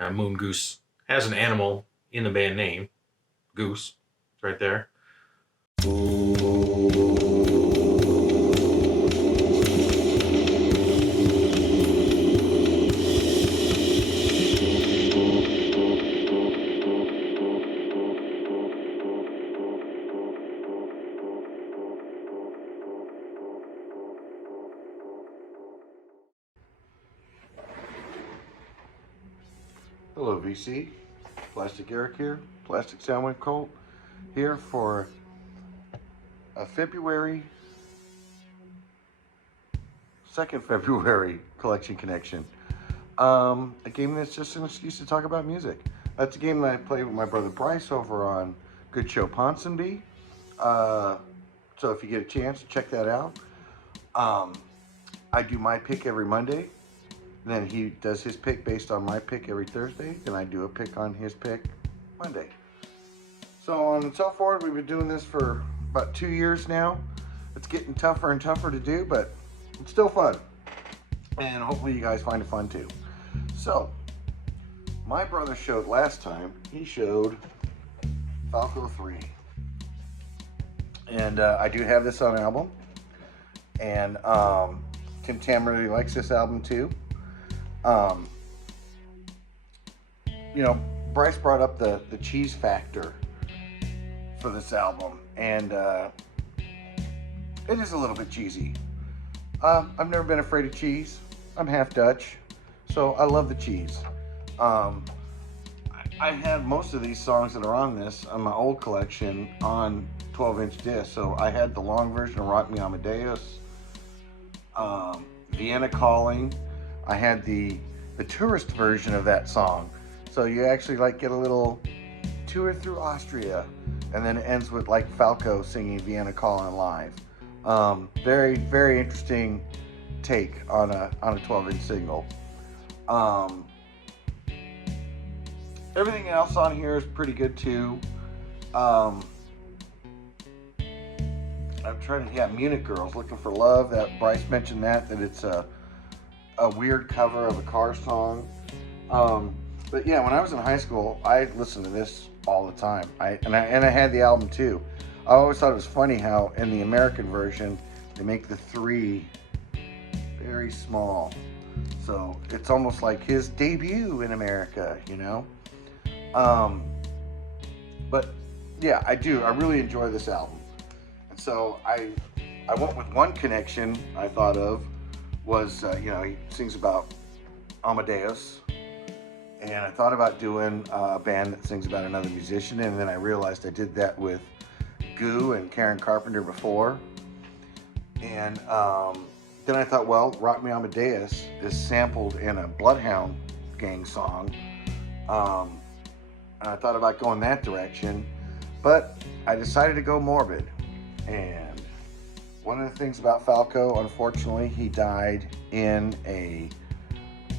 Moon Goose has an animal in the band name, Goose. It's right there. Hello VC, Plastic Eric here, Plastic Soundwave Colt, here for a February, 2nd February collection connection. A game that's just an excuse to talk about music. That's a game that I played with my brother Bryce over on Good Show Ponsonby. So if you get a chance, check that out. I do my pick every Monday. Then he does his pick based on my pick every Thursday. Then I do a pick on his pick Monday. So on and so forth. We've been doing this for about 2 years now. It's getting tougher and tougher to do, but it's still fun. And hopefully you guys find it fun too. So, my brother showed last time, he showed Falco 3. And I do have this on album. And Tim Tam really likes this album too. You know, Bryce brought up the cheese factor for this album, and it is a little bit cheesy. I've never been afraid of cheese. I'm half Dutch, so I love the cheese. I have most of these songs that are on this on my old collection on 12-inch disc. So I had the long version of Rock Me Amadeus, Vienna Calling. I had the tourist version of that song. So you actually like get a little tour through Austria, and then it ends with like Falco singing Vienna Calling live. Very, very interesting take on a 12-inch single. Everything else on here is pretty good too. I'm trying to, Munich Girls, Looking for Love. That Bryce mentioned that it's a weird cover of a car song. But yeah, when I was in high school, I listened to this all the time. I had the album too. I always thought it was funny how in the American version they make the 3 very small. So it's almost like his debut in America, you know? But yeah, I really enjoy this album. And so I went with one connection I thought of was, he sings about Amadeus. And I thought about doing a band that sings about another musician, and then I realized I did that with Goo and Karen Carpenter before. And then I thought, well, Rock Me Amadeus is sampled in a Bloodhound Gang song. And I thought about going that direction, but I decided to go morbid. And one of the things about Falco, unfortunately, he died in a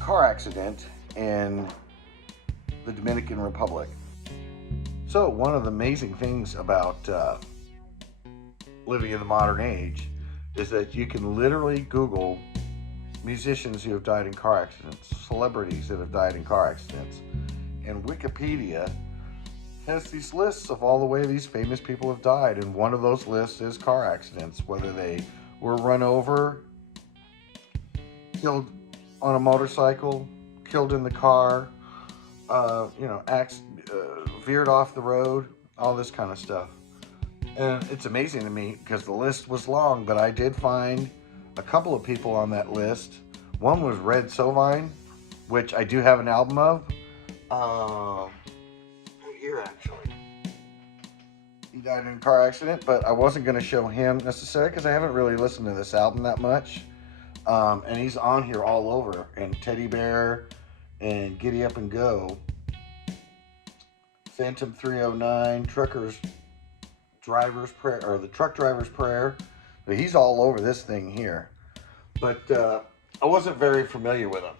car accident in the Dominican Republic. So one of the amazing things about living in the modern age is that you can literally Google musicians who have died in car accidents, celebrities that have died in car accidents, and Wikipedia has these lists of all the way these famous people have died, and one of those lists is car accidents, whether they were run over, killed on a motorcycle, killed in the car, veered off the road, all this kind of stuff. And it's amazing to me because the list was long, but I did find a couple of people on that list. One was Red Sovine, which I do have an album of. Here actually. He died in a car accident, but I wasn't going to show him necessarily because I haven't really listened to this album that much. And he's on here all over. And Teddy Bear and Giddy Up and Go, Phantom 309, Driver's Prayer, or the Truck Driver's Prayer. But he's all over this thing here. But I wasn't very familiar with him.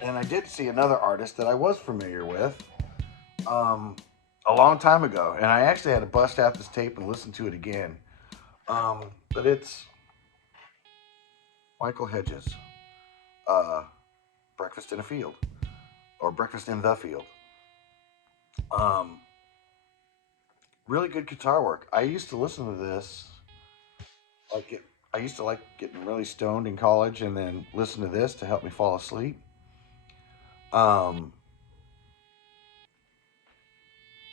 And I did see another artist that I was familiar with a long time ago. And I actually had to bust out this tape and listen to it again. But it's Michael Hedges, Breakfast in a Field. or Breakfast in the Field. Um, really good guitar work. I used to listen to this like it. I used to like getting really stoned in college and then listen to this to help me fall asleep. Um,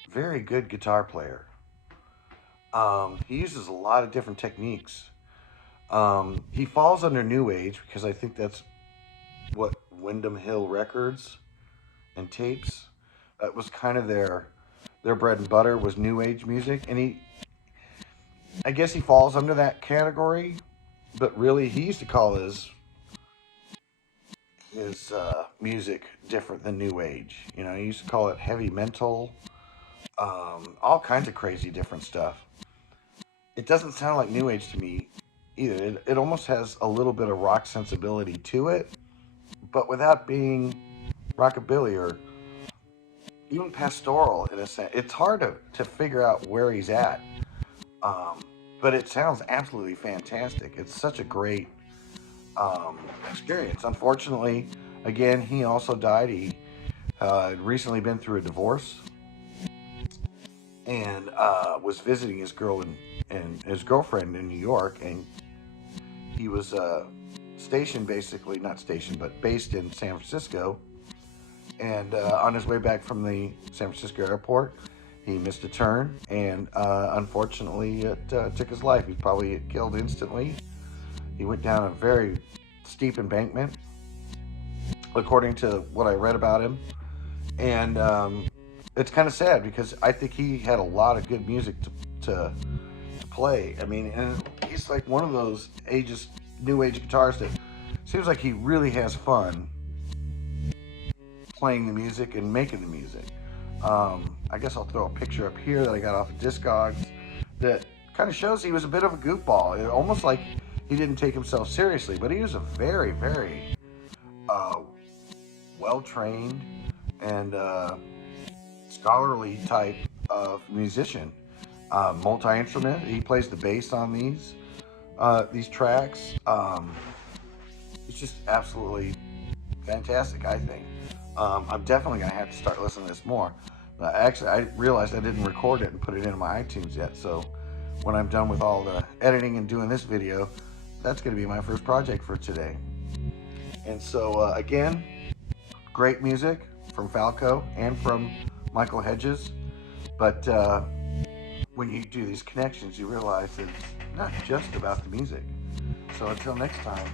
very good guitar player. He uses a lot of different techniques. He falls under New Age because I think that's what Wyndham Hill Records and tapes. That was kind of their bread and butter was New Age music, and I guess he falls under that category. But really, he used to call his music different than New Age. You know, he used to call it heavy mental, all kinds of crazy different stuff. It doesn't sound like New Age to me either. It almost has a little bit of rock sensibility to it, but without being rockabilly or even pastoral in a sense. It's hard to figure out where he's at, um, but it sounds absolutely fantastic. It's such a great experience. Unfortunately, again, he also died. He had recently been through a divorce and was visiting his and his girlfriend in New York, and he was stationed, basically not stationed, but based in San Francisco. And on his way back from the San Francisco airport, he missed a turn, and unfortunately, it took his life. He probably killed instantly. He went down a very steep embankment, according to what I read about him. And it's kind of sad because I think he had a lot of good music to play. I mean, and he's like one of those new age guitarists that seems like he really has fun playing the music and making the music. I guess I'll throw a picture up here that I got off of Discogs that kind of shows he was a bit of a goofball. Almost like he didn't take himself seriously, but he was a very, very well-trained and scholarly type of musician. Multi-instrument. He plays the bass on these tracks. It's just absolutely fantastic, I think. I'm definitely going to have to start listening to this more. Actually, I realized I didn't record it and put it into my iTunes yet, so when I'm done with all the editing and doing this video, that's going to be my first project for today. And so, again, great music from Falco and from Michael Hedges, but when you do these connections, you realize that it's not just about the music. So until next time,